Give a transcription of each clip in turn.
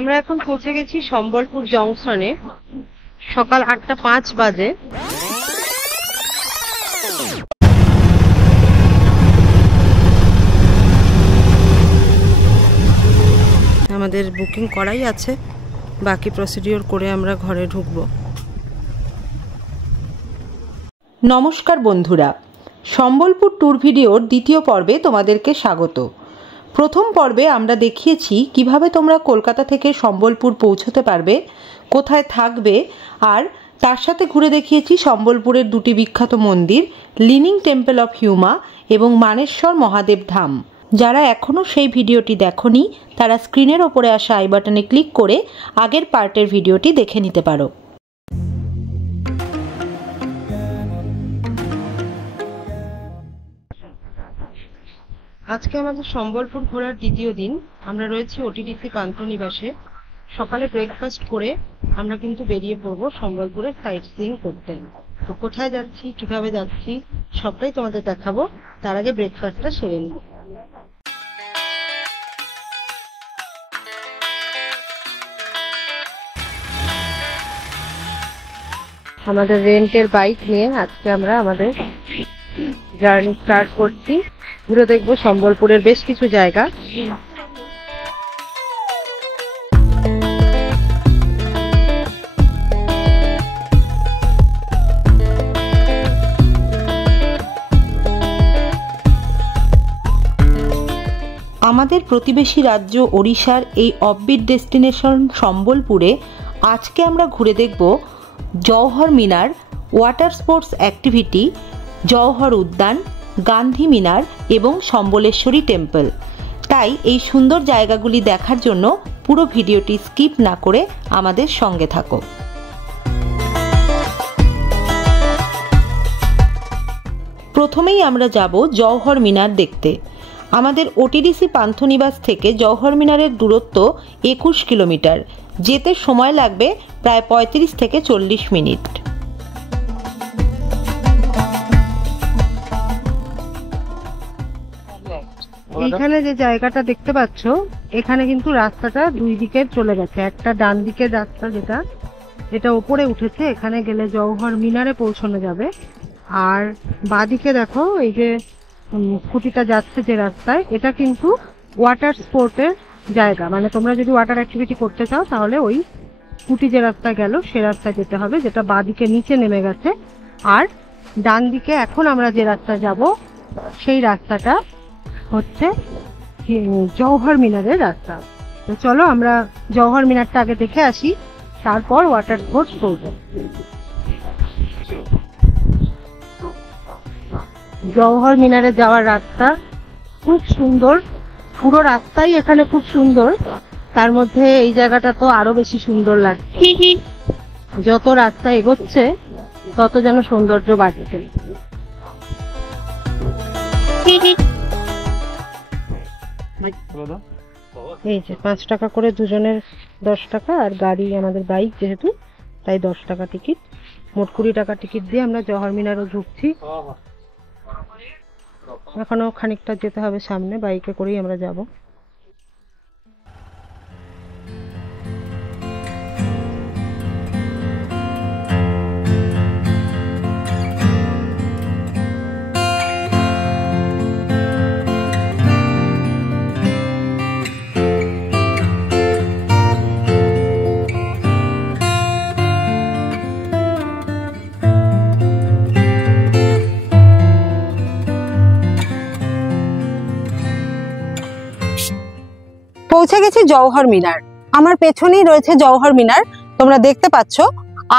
আমরা এখন পৌঁছে গেছি সম্বলপুর জংশনে। সকাল 8:05 বাজে। আমাদের বুকিং করাই আছে, বাকি প্রসিডিওর করে আমরা ঘরে ঢুকবো। নমস্কার বন্ধুরা, সম্বলপুর ট্যুর ভিডিওর দ্বিতীয় পর্বে তোমাদেরকে স্বাগত। প্রথম পর্বে আমরা দেখিয়েছি কিভাবে তোমরা কলকাতা থেকে সম্বলপুর পৌঁছতে পারবে, কোথায় থাকবে, আর তার সাথে ঘুরে দেখিয়েছি সম্বলপুরের দুটি বিখ্যাত মন্দির, লিনিং টেম্পল অফ হিউমা এবং মানেশ্বর মহাদেব ধাম। যারা এখনও সেই ভিডিওটি দেখোনি তারা স্ক্রিনের ওপরে আসা আই বাটনে ক্লিক করে আগের পার্টের ভিডিওটি দেখে নিতে পারো। আজকে আমাদের সম্বলপুর ঘোরার দ্বিতীয় দিন। আমরা রয়েছি ওটিডিসি পান্থনিবাসে। সকালে ব্রেকফাস্ট করে আমরা কিন্তু বেরিয়ে পড়বো সম্বলপুরের সাইট সিইং করতে। তো কোথায় যাচ্ছি, কিভাবে যাচ্ছি সবটাই তোমাদের দেখাবো। তার আগে ব্রেকফাস্টটা সেরে নিই। আমাদের রেন্টের বাইক নিয়ে আজকে আমরা আমাদের জার্নি স্টার্ট করছি। ঘুরে দেখবো সম্বলপুরের বেশ কিছু জায়গা। আমাদের প্রতিবেশী রাজ্য ওড়িশার এই অফবিট ডেস্টিনেশন সম্বলপুরে আজকে আমরা ঘুরে দেখব জওহর মিনার, ওয়াটার স্পোর্টস অ্যাক্টিভিটি, জওহর উদ্যান, গান্ধী মিনার এবং সম্বলেশ্বরী টেম্পল। তাই এই সুন্দর জায়গাগুলি দেখার জন্য পুরো ভিডিওটি স্কিপ না করে আমাদের সঙ্গে থাকো। প্রথমেই আমরা যাব জওহর মিনার দেখতে। আমাদের ওটিডিসি পান্থনিবাস থেকে জওহর মিনারের দূরত্ব 21 কিলোমিটার। যেতে সময় লাগবে প্রায় 35 থেকে 40 মিনিট। এইখানে যে জায়গাটা দেখতে পাচ্ছ, এখানে কিন্তু রাস্তাটা দুই দিকে চলে গেছে। একটা ডান দিকের রাস্তা যেটা উপরে উঠেছে, এখানে গেলে জওহর মিনারে পৌঁছানো যাবে। আর বাঁদিকে দেখো এই যে স্কুটিটা যাচ্ছে যে রাস্তায়, এটা কিন্তু ওয়াটার স্পোর্টের জায়গা। মানে তোমরা যদি ওয়াটার অ্যাক্টিভিটি করতে চাও তাহলে ওই স্কুটি যে রাস্তা গেল সে রাস্তায় যেতে হবে, যেটা বাঁদিকে নিচে নেমে গেছে। আর ডান দিকে এখন আমরা যে রাস্তা যাব সেই রাস্তাটা হচ্ছে জওহর মিনারের রাস্তা। তো চলো আমরা জওহর মিনারটা আগে দেখে আসি, তারপর ওয়াটার স্পোর্টস করব। জওহর মিনারে যাওয়ার রাস্তা খুব সুন্দর, পুরো রাস্তাই এখানে খুব সুন্দর। তার মধ্যে এই জায়গাটা তো আরো বেশি সুন্দর লাগছে। যত রাস্তা এগোচ্ছে তত যেন সৌন্দর্য বাড়ছে। এই যে 5 টাকা করে দুজনের, 10 টাকা, আর গাড়ি আমাদের বাইক যেহেতু তাই 10 টাকা টিকিট। মোট 20 টাকা টিকিট দিয়ে আমরা জওহর মিনারও ঢুকছি। এখনো খানিকটা যেতে হবে সামনে, বাইকে করেই আমরা যাব। পৌঁছে গেছি জওহর মিনার। আমার পেছনেই রয়েছে জওহর মিনার, তোমরা দেখতে পাচ্ছ।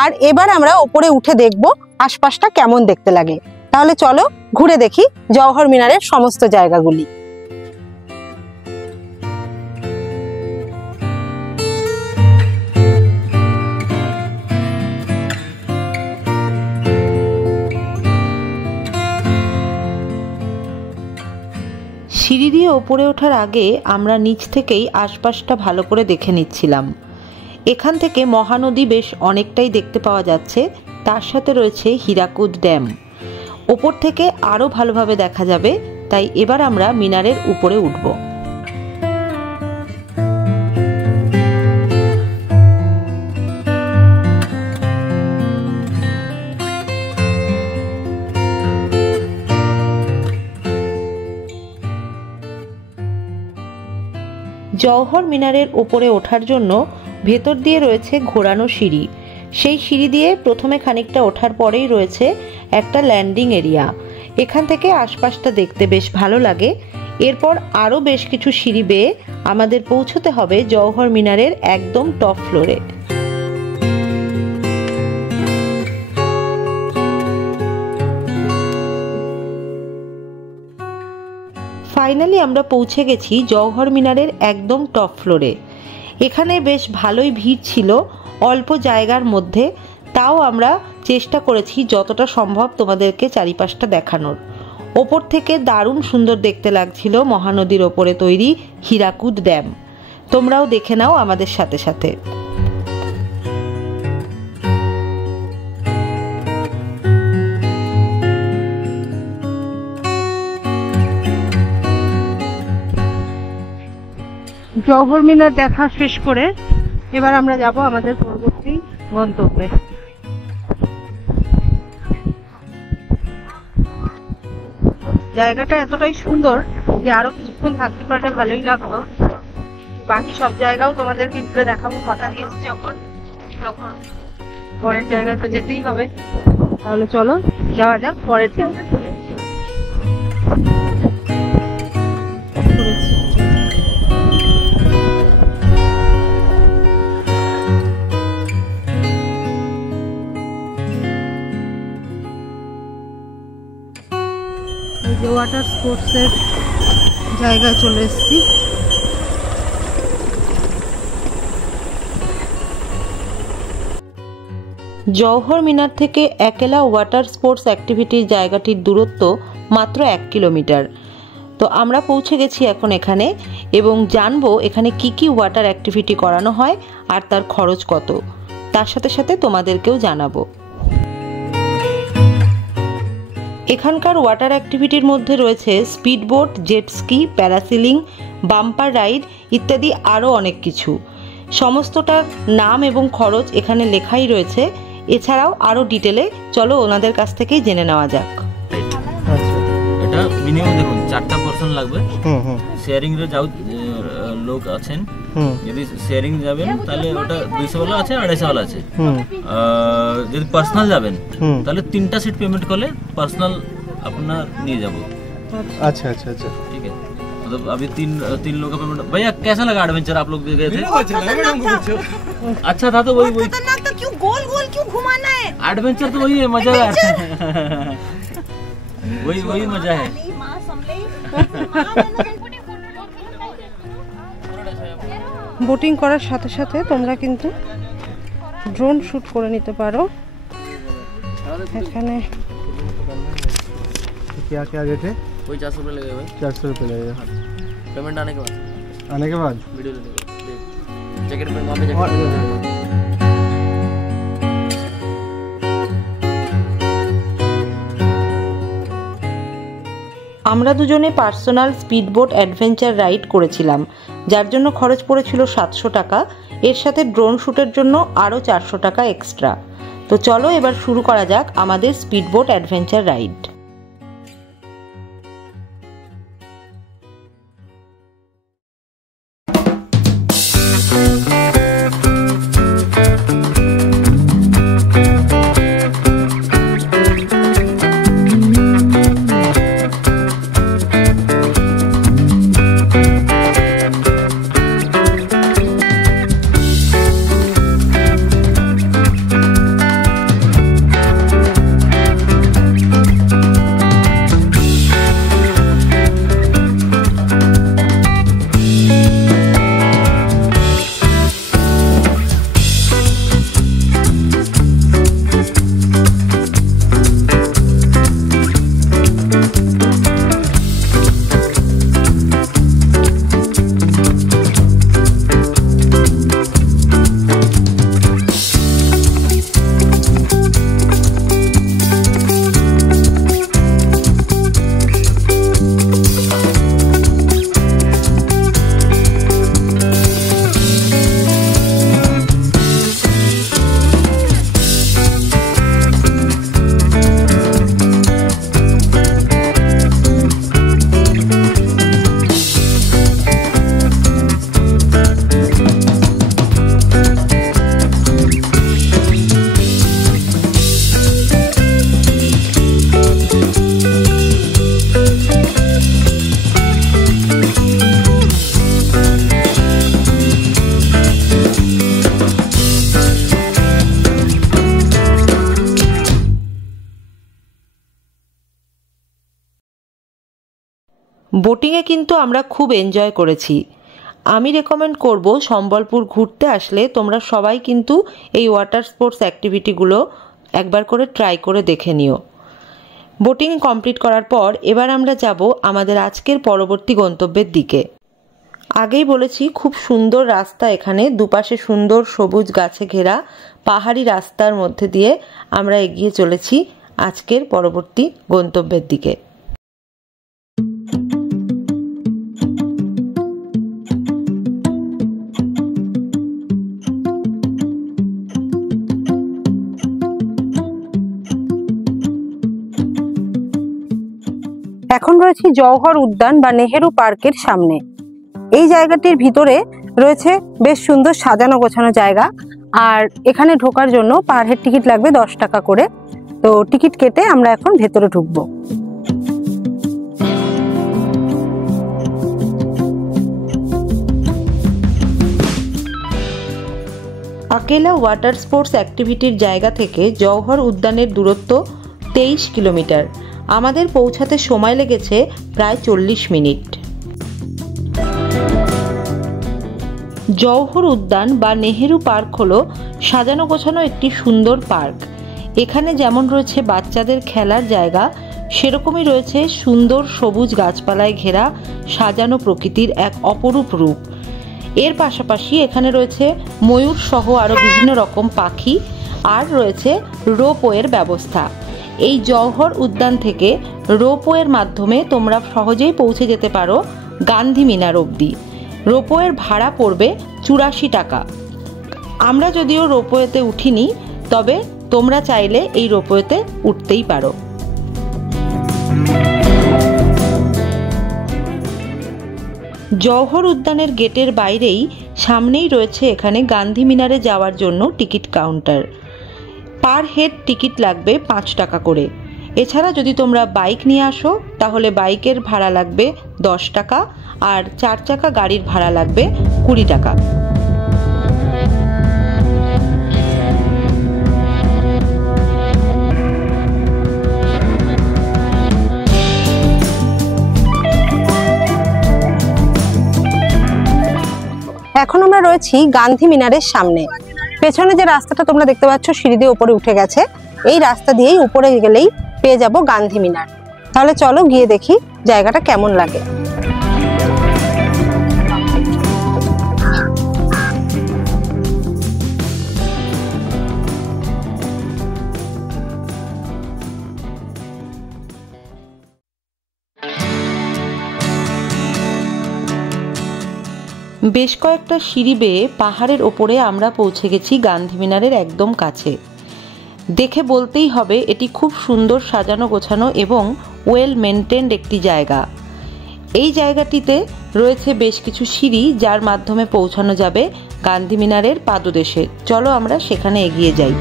আর এবার আমরা উপরে উঠে দেখব আশপাশটা কেমন দেখতে লাগে। তাহলে চলো ঘুরে দেখি জওহর মিনারের সমস্ত জায়গাগুলি। সিঁড়ি দিয়ে ওপরে ওঠার আগে আমরা নিচ থেকেই আশপাশটা ভালো করে দেখে নিচ্ছিলাম। এখান থেকে মহানদী বেশ অনেকটাই দেখতে পাওয়া যাচ্ছে, তার সাথে রয়েছে হীরাকুদ ড্যাম। ওপর থেকে আরও ভালোভাবে দেখা যাবে, তাই এবার আমরা মিনারের উপরে উঠব। জওহর মিনারের ওপরে ওঠার জন্য ভেতর দিয়ে রয়েছে ঘোরানো সিঁড়ি। সেই সিঁড়ি দিয়ে প্রথমে খানিকটা ওঠার পরেই রয়েছে একটা ল্যান্ডিং এরিয়া। এখান থেকে আশপাশটা দেখতে বেশ ভালো লাগে। এরপর আরও বেশ কিছু সিঁড়ি বেয়ে আমাদের পৌঁছতে হবে জওহর মিনারের একদম টপ ফ্লোরে। ফাইনালি আমরা পৌঁছে গেছি জওহর মিনারের একদম টপ ফ্লোরে। এখানে বেশ ভালোই ভিড় ছিল অল্প জায়গার মধ্যে, তাও আমরা চেষ্টা করেছি যতটা সম্ভব তোমাদেরকে চারিপাশটা দেখানোর। ওপর থেকে দারুণ সুন্দর দেখতে লাগছিল মহানদীর ওপরে তৈরি হীরাকুদ ড্যাম। তোমরাও দেখে নাও আমাদের সাথে সাথে। জওহর মিনার দেখা শেষ করে এবার আমরা যাব আমাদের পরবর্তী গন্তব্যে। জায়গাটা এতটাই সুন্দর যে আরো কিছুক্ষণ থাকতে পারলে ভালোই লাগতো। বাকি সব জায়গাও তোমাদেরকে ঘুরে দেখাবো, কথা দিয়েছি যখন, তখন পরের জায়গায় তো যেতেই হবে। তাহলে চলো যাওয়া যাক পরের জায়গায়। যে ওয়াটার স্পোর্টসের জায়গায় চলে এসেছি। জওহর মিনার থেকে একেলা ওয়াটার স্পোর্টস অ্যাক্টিভিটির জায়গাটির দূরত্ব মাত্র 1 কিলোমিটার। তো আমরা পৌঁছে গেছি এখন এখানে এবং জানবো এখানে কি কি ওয়াটার অ্যাক্টিভিটি করানো হয় আর তার খরচ কত। তার সাথে সাথে তোমাদেরকেও জানাবো। এখানকার ওয়াটার অ্যাক্টিভিটির মধ্যে রয়েছে speedboat, jet ski, parasailing, bumper ride ইত্যাদি আরও অনেক কিছু। সমস্তটার নাম এবং খরচ এখানে লেখাই রয়েছে। এছাড়াও আরও ডিটেলে চলো ওনাদের কাছ থেকেই জেনে নেওয়া যাক। এটা মিনিমাম দেখুন 4টা পারসন লাগবে। শেয়ারিং রে যাও লোক আছেন, যদি শেয়ারিং যাবেন তাহলে ওটা 200 ওয়ালা আছে, 250 ওয়ালা আছে। যদি পার্সোনাল যাবেন তাহলে 3টা সিট पेमेंट করলে पार्सनल अपना নিয়ে যাব। अच्छा अच्छा अच्छा ठीक है। मतलब अभी तीन लोग का पेमेंट। भैया कैसा लगा एडवेंचर, आप लोग गए थे? अच्छा था। तो वही खतरनाक था, क्यों गोल गोल क्यों घुमाना है? एडवेंचर तो वही है, मजा है। वही मजा है। বোটিং করার সাথে সাথে তোমরা কিন্তু ড্রোন শুট করে নিতে পারো। এখানে क्या क्या रेट है? कोई 400 रुपये लगेगा भाई। 400 रुपये लगेगा पेमेंट आने के बाद। वीडियो लेने के जैकेट पे वहाँ पे जैकेट। আমরা দুজনে পার্সোনাল স্পিডবোট অ্যাডভেঞ্চার রাইড করেছিলাম, যার জন্য খরচ পড়েছিল 700 টাকা। এর সাথে ড্রোন শ্যুটের জন্য আরও 400 টাকা এক্সট্রা। তো চলো এবার শুরু করা যাক আমাদের স্পিডবোট অ্যাডভেঞ্চার রাইড। বোটিংয়ে কিন্তু আমরা খুব এনজয় করেছি। আমি রেকমেন্ড করব সম্বলপুর ঘুরতে আসলে তোমরা সবাই কিন্তু এই ওয়াটার স্পোর্টস অ্যাক্টিভিটিগুলো একবার করে ট্রাই করে দেখে নিও। বোটিং কমপ্লিট করার পর এবার আমরা যাব আমাদের আজকের পরবর্তী গন্তব্যের দিকে। আগেই বলেছি খুব সুন্দর রাস্তা, এখানে দুপাশে সুন্দর সবুজ গাছে ঘেরা পাহাড়ি রাস্তার মধ্যে দিয়ে আমরা এগিয়ে চলেছি আজকের পরবর্তী গন্তব্যের দিকে। এখন রয়েছি জওহর উদ্যান বা নেহেরু পার্কের সামনে। এই জায়গাটির ভিতরে রয়েছে বেশ সুন্দর সাজানো গোছানো জায়গা, আর এখানে ঢোকার জন্য পার হেড টিকিট লাগবে 10 টাকা করে। তো টিকিট কেটে আমরা এখন ভেতরে ঢুকবো। আকেলা ওয়াটার স্পোর্টস অ্যাক্টিভিটির জায়গা থেকে জওহর উদ্যানের দূরত্ব 23 কিলোমিটার। আমাদের পৌঁছাতে সময় লেগেছে প্রায় 40 মিনিট। জওহর উদ্যান বা নেহেরু পার্ক হলো সাজানো গোছানো একটি সুন্দর পার্ক। এখানে যেমন রয়েছে বাচ্চাদের খেলার জায়গা, সেরকমই রয়েছে সুন্দর সবুজ গাছপালায় ঘেরা সাজানো প্রকৃতির এক অপরূপ রূপ। এর পাশাপাশি এখানে রয়েছে ময়ূর সহ আরও বিভিন্ন রকম পাখি, আর রয়েছে রোপওয়ের ব্যবস্থা। এই জওহর উদ্যান থেকে রোপওয়ের মাধ্যমে তোমরা সহজেই পৌঁছে যেতে পারো গান্ধী মিনার অবধি। রোপওয়ের ভাড়া পড়বে 84 টাকা। আমরা যদিও রোপওয়েতে উঠিনি, তবে তোমরা চাইলে এই রোপওয়েতে উঠতেই পারো। জওহর উদ্যানের গেটের বাইরেই সামনেই রয়েছে এখানে গান্ধী মিনারে যাওয়ার জন্য ticket counter. Per head ticket লাগবে 5 টাকা করে। এছাড়া যদি তোমরা বাইক নিয়ে আসো তাহলে বাইকের ভাড়া লাগবে 10 টাকা, আর 4 চাকা গাড়ির ভাড়া লাগবে 20 টাকা। এখন আমরা রয়েছি গান্ধী মিনারের সামনে। পেছনে যে রাস্তাটা তোমরা দেখতে পাচ্ছ সিঁড়ি দিয়ে উপরে উঠে গেছে, এই রাস্তা দিয়েই উপরে গেলেই পেয়ে যাব গান্ধী মিনার। তাহলে চলো গিয়ে দেখি জায়গাটা কেমন লাগে। বেশ কয়েকটা সিঁড়ি বেয়ে পাহাড়ের ওপরে আমরা পৌঁছে গেছি গান্ধী মিনারের একদম কাছে। দেখে বলতেই হবে এটি খুব সুন্দর সাজানো গোছানো এবং ওয়েল মেনটেন্ড একটি জায়গা। এই জায়গাটিতে রয়েছে বেশ কিছু সিঁড়ি, যার মাধ্যমে পৌঁছানো যাবে গান্ধী মিনারের পাদদেশে। চলো আমরা সেখানে এগিয়ে যাই।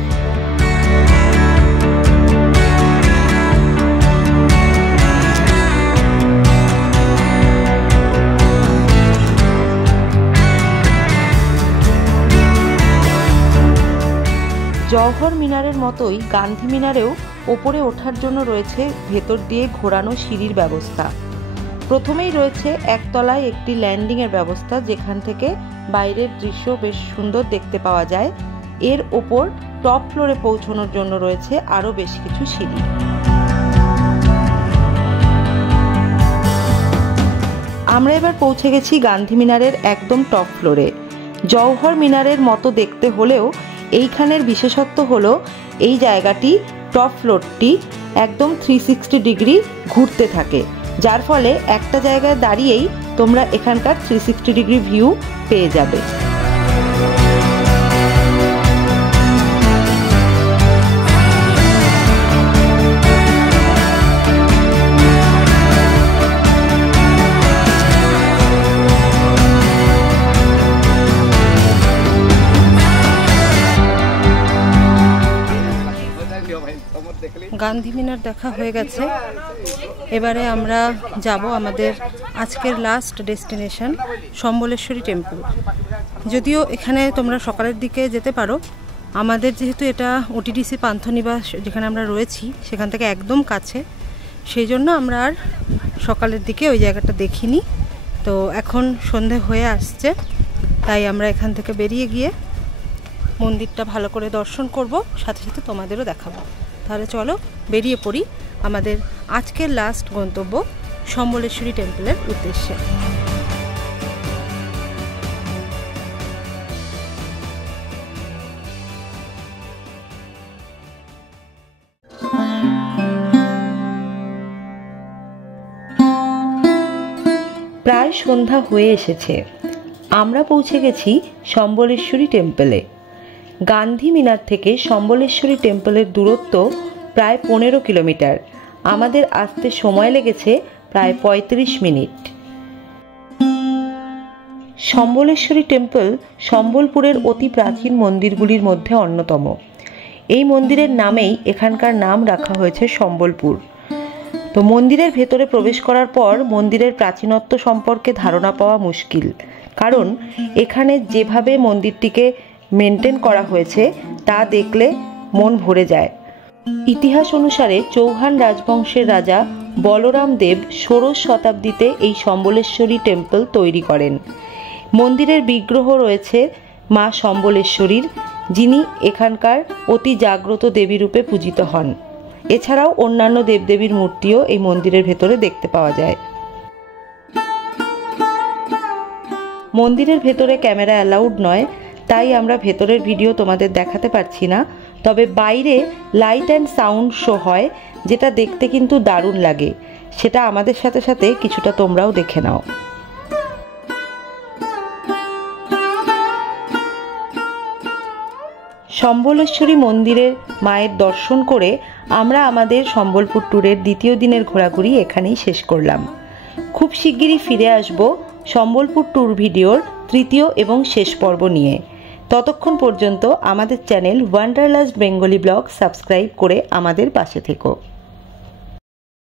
জওহর মিনারের মতোই গান্ধী মিনারেও ওপরে ওঠার জন্য রয়েছে ভেতর দিয়ে ঘোরানো সিঁড়ির ব্যবস্থা। প্রথমেই রয়েছে একতলায় একটি ল্যান্ডিংয়ের ব্যবস্থা, যেখান থেকে বাইরের দৃশ্য বেশ সুন্দর দেখতে পাওয়া যায়। এর ওপর টপ ফ্লোরে পৌঁছানোর জন্য রয়েছে আরও বেশ কিছু সিঁড়ি। আমরা এবার পৌঁছে গেছি গান্ধী মিনারের একদম টপ ফ্লোরে। জওহর মিনারের মতো দেখতে হলেও এইখানের বিশেষত্ব হলো এই জায়গাটি টপ ফ্লোরটি একদম 360 ডিগ্রি ঘুরতে থাকে, যার ফলে একটা জায়গায় দাঁড়িয়েই তোমরা এখানকার 360 ডিগ্রি ভিউ পেয়ে যাবে। গান্ধী মিনার দেখা হয়ে গেছে। এবারে আমরা যাব আমাদের আজকের লাস্ট ডেস্টিনেশন সম্বলেশ্বরী টেম্পল। যদিও এখানে তোমরা সকালের দিকে যেতে পারো, আমাদের যেহেতু এটা ওটিডিসি পান্থনিবাস যেখানে আমরা রয়েছি সেখান থেকে একদম কাছে, সেই জন্য আমরা আর সকালের দিকে ওই জায়গাটা দেখিনি। তো এখন সন্ধে হয়ে আসছে, তাই আমরা এখান থেকে বেরিয়ে গিয়ে মন্দিরটা ভালো করে দর্শন করব, সাথে সাথে তোমাদেরও দেখাবো। তাহলে চলো বেরিয়ে পড়ি আমাদের আজকের লাস্ট গন্তব্য সম্বলেশ্বরী টেম্পলের উদ্দেশ্যে। প্রায় সন্ধ্যা হয়ে এসেছে। আমরা পৌঁছে গেছি সম্বলেশ্বরী টেম্পলে। গান্ধী মিনার থেকে সম্বলেশ্বরী টেম্পলের দূরত্ব প্রায় 15 কিলোমিটার। আমাদের আসতে সময় লেগেছে প্রায় 35 মিনিট। সম্বলেশ্বরী টেম্পল সম্বলপুরের অতি প্রাচীন মন্দিরগুলির মধ্যে অন্যতম। এই মন্দিরের নামেই এখানকার নাম রাখা হয়েছে সম্বলপুর। তো মন্দিরের ভেতরে প্রবেশ করার পর মন্দিরের প্রাচীনত্ব সম্পর্কে ধারণা পাওয়া মুশকিল, কারণ এখানে যেভাবে মন্দিরটিকে মেনটেন করা হয়েছে তা দেখলে মন ভরে যায়। ইতিহাস অনুসারে চৌহান রাজবংশের রাজা বলরাম দেব 16 শতাব্দীতে এই সম্বলেশ্বরী টেম্পল তৈরি করেন। মন্দিরের বিগ্রহ রয়েছে মা সম্বলেশ্বরীর, যিনি এখানকার অতি জাগ্রত দেবী রূপে পূজিত হন। এছাড়াও অন্যান্য দেবদেবীর মূর্তিও এই মন্দিরের ভেতরে দেখতে পাওয়া যায়। মন্দিরের ভেতরে ক্যামেরা অ্যালাউড নয়, তাই আমরা ভেতরের ভিডিও তোমাদের দেখাতে পারছি না। তবে বাইরে লাইট অ্যান্ড সাউন্ড শো হয়, যেটা দেখতে কিন্তু দারুণ লাগে। সেটা আমাদের সাথে সাথে কিছুটা তোমরাও দেখে নাও। সম্বলেশ্বরী মন্দিরের মায়ের দর্শন করে আমরা আমাদের সম্বলপুর ট্যুরের দ্বিতীয় দিনের ঘোরাঘুরি এখানেই শেষ করলাম। খুব শিগগিরই ফিরে আসব সম্বলপুর ট্যুর ভিডিওর তৃতীয় এবং শেষ পর্ব নিয়ে। ততক্ষণ পর্যন্ত আমাদের channel wanderlust Bengali blog subscribe করে আমাদের পাশে থেকো।